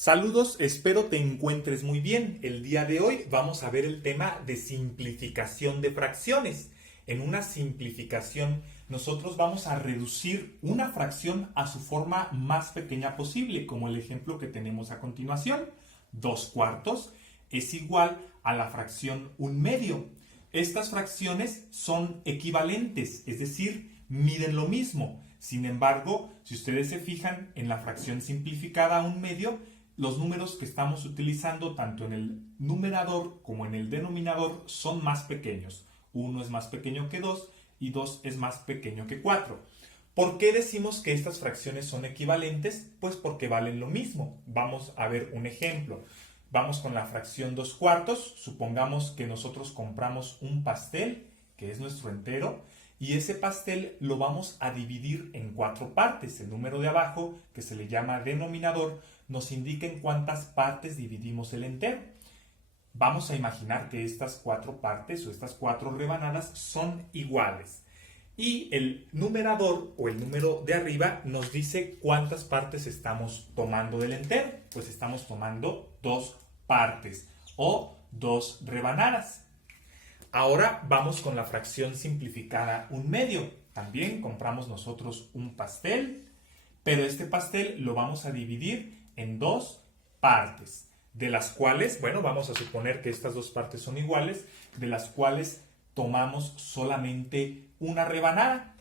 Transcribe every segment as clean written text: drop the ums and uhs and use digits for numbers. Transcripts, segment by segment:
Saludos, espero te encuentres muy bien. El día de hoy vamos a ver el tema de simplificación de fracciones. En una simplificación, nosotros vamos a reducir una fracción a su forma más pequeña posible, como el ejemplo que tenemos a continuación. 2/4 es igual a la fracción 1/2. Estas fracciones son equivalentes, es decir, miden lo mismo. Sin embargo, si ustedes se fijan en la fracción simplificada a 1/2, los números que estamos utilizando tanto en el numerador como en el denominador son más pequeños. 1 es más pequeño que 2 y 2 es más pequeño que 4. ¿Por qué decimos que estas fracciones son equivalentes? Pues porque valen lo mismo. Vamos a ver un ejemplo. Vamos con la fracción 2/4. Supongamos que nosotros compramos un pastel, que es nuestro entero, y ese pastel lo vamos a dividir en 4 partes. El número de abajo, que se le llama denominador, nos indica en cuántas partes dividimos el entero. Vamos a imaginar que estas 4 partes o estas 4 rebanadas son iguales. Y el numerador o el número de arriba nos dice cuántas partes estamos tomando del entero. Pues estamos tomando 2 partes o 2 rebanadas. Ahora vamos con la fracción simplificada 1/2. También compramos nosotros un pastel, pero este pastel lo vamos a dividir en 2 partes, de las cuales, bueno, vamos a suponer que estas 2 partes son iguales, de las cuales tomamos solamente una rebanada.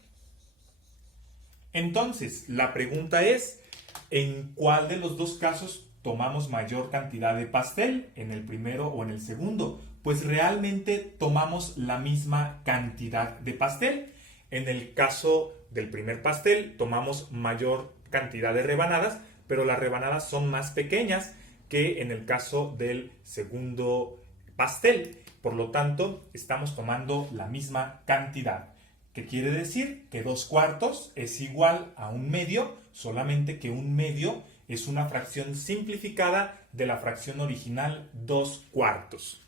Entonces, la pregunta es, ¿en cuál de los dos casos tomamos mayor cantidad de pastel? ¿En el primero o en el segundo? Pues realmente tomamos la misma cantidad de pastel. En el caso del primer pastel tomamos mayor cantidad de rebanadas, pero las rebanadas son más pequeñas que en el caso del segundo pastel. Por lo tanto, estamos tomando la misma cantidad. ¿Qué quiere decir? Que 2/4 es igual a 1/2, solamente que 1/2 es una fracción simplificada de la fracción original 2/4.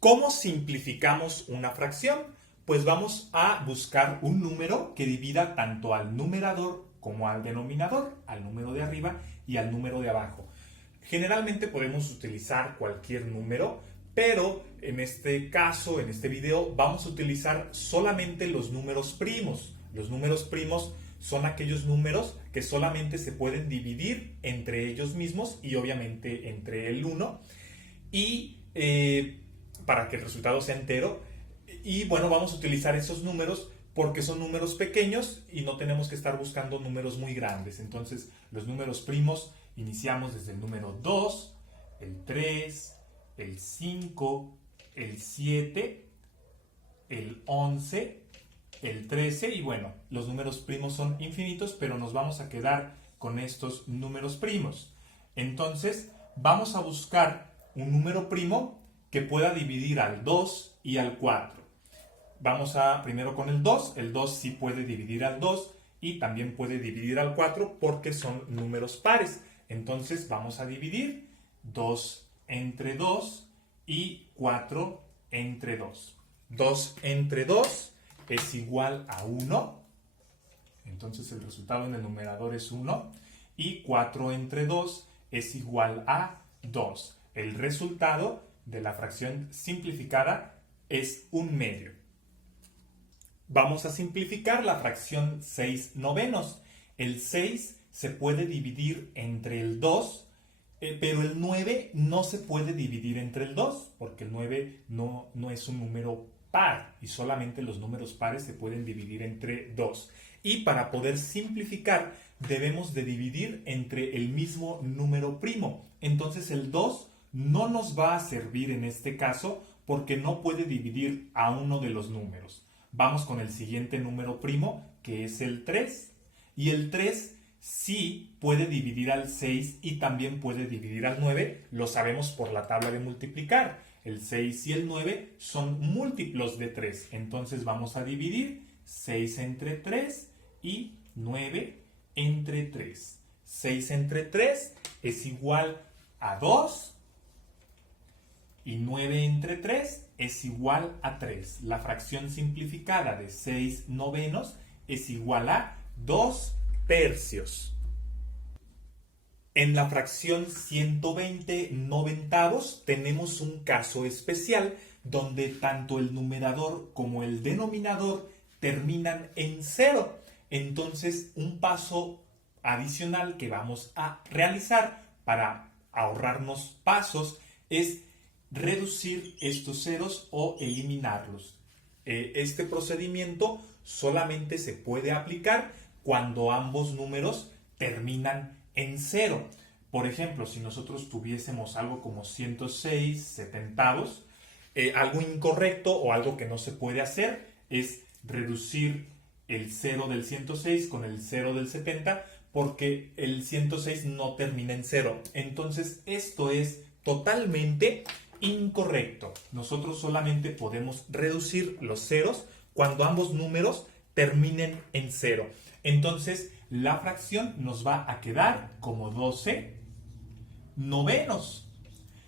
¿Cómo simplificamos una fracción? Pues vamos a buscar un número que divida tanto al numerador como al denominador, al número de arriba y al número de abajo. Generalmente podemos utilizar cualquier número, pero en este caso, en este video, vamos a utilizar solamente los números primos. Los números primos son aquellos números que solamente se pueden dividir entre ellos mismos y obviamente entre el 1 y para que el resultado sea entero. Y bueno, vamos a utilizar esos números porque son números pequeños y no tenemos que estar buscando números muy grandes. Entonces, los números primos iniciamos desde el número 2, el 3, el 5, el 7, el 11, el 13 y bueno, los números primos son infinitos, pero nos vamos a quedar con estos números primos. Entonces, vamos a buscar un número primo que pueda dividir al 2 y al 4. Vamos primero con el 2. El 2 sí puede dividir al 2 y también puede dividir al 4 porque son números pares. Entonces vamos a dividir 2 entre 2 y 4 entre 2. 2 entre 2 es igual a 1. Entonces el resultado en el numerador es 1. Y 4 entre 2 es igual a 2. El resultado de la fracción simplificada es 1/2. Vamos a simplificar la fracción 6/9. El 6 se puede dividir entre el 2, pero el 9 no se puede dividir entre el 2, porque el 9 no es un número par y solamente los números pares se pueden dividir entre 2. Y para poder simplificar debemos de dividir entre el mismo número primo. Entonces el 2 no nos va a servir en este caso porque no puede dividir a uno de los números. Vamos con el siguiente número primo, que es el 3. Y el 3 sí puede dividir al 6 y también puede dividir al 9. Lo sabemos por la tabla de multiplicar. El 6 y el 9 son múltiplos de 3. Entonces vamos a dividir 6 entre 3 y 9 entre 3. 6 entre 3 es igual a 2. Y 9 entre 3 es igual a 3. La fracción simplificada de 6/9 es igual a 2 tercios. En la fracción 120 noventavos tenemos un caso especial donde tanto el numerador como el denominador terminan en cero. Entonces, un paso adicional que vamos a realizar para ahorrarnos pasos es reducir estos ceros o eliminarlos. Este procedimiento solamente se puede aplicar cuando ambos números terminan en cero. Por ejemplo, si nosotros tuviésemos algo como 106 setentavos, algo incorrecto o algo que no se puede hacer es reducir el 0 del 106 con el 0 del 70 porque el 106 no termina en 0. Entonces esto es totalmente incorrecto. Nosotros solamente podemos reducir los ceros cuando ambos números terminen en 0. Entonces la fracción nos va a quedar como 12 novenos.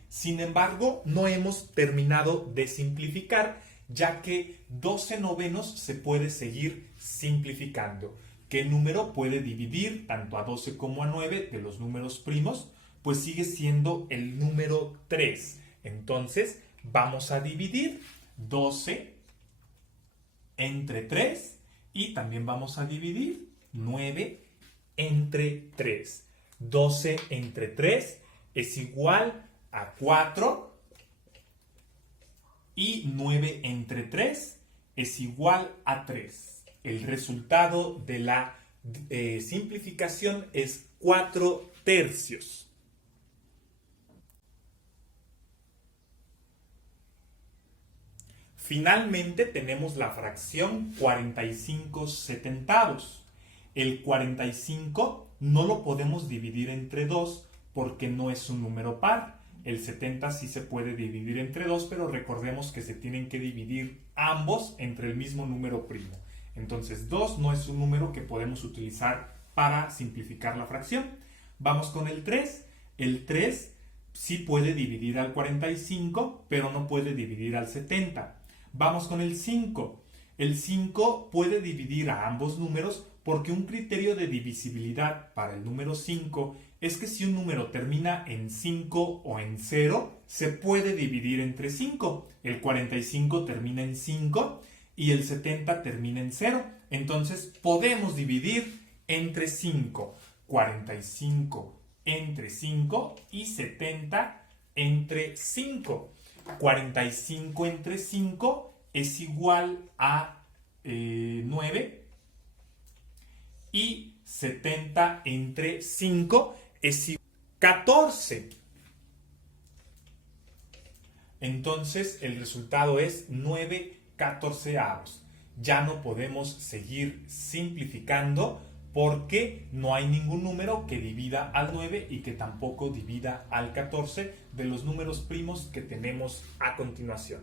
Sin embargo, no hemos terminado de simplificar, ya que 12 novenos se puede seguir simplificando. ¿Qué número puede dividir tanto a 12 como a 9 de los números primos? Pues sigue siendo el número 3. Entonces, vamos a dividir 12 entre 3 y también vamos a dividir 9 entre 3. 12 entre 3 es igual a 4 y 9 entre 3 es igual a 3. El resultado de la simplificación es 4 tercios. Finalmente tenemos la fracción 45 setentavos. El 45 no lo podemos dividir entre 2 porque no es un número par. El 70 sí se puede dividir entre 2, pero recordemos que se tienen que dividir ambos entre el mismo número primo. Entonces 2 no es un número que podemos utilizar para simplificar la fracción. Vamos con el 3. El 3 sí puede dividir al 45, pero no puede dividir al 70. Vamos con el 5. El 5 puede dividir a ambos números porque un criterio de divisibilidad para el número 5 es que si un número termina en 5 o en 0, se puede dividir entre 5. El 45 termina en 5 y el 70 termina en 0. Entonces podemos dividir entre 5. 45 entre 5 y 70 entre 5. 45 entre 5 es igual a 9 y 70 entre 5 es igual a 14. Entonces el resultado es 9 catorceavos. Ya no podemos seguir simplificando porque no hay ningún número que divida al 9 y que tampoco divida al 14 de los números primos que tenemos a continuación.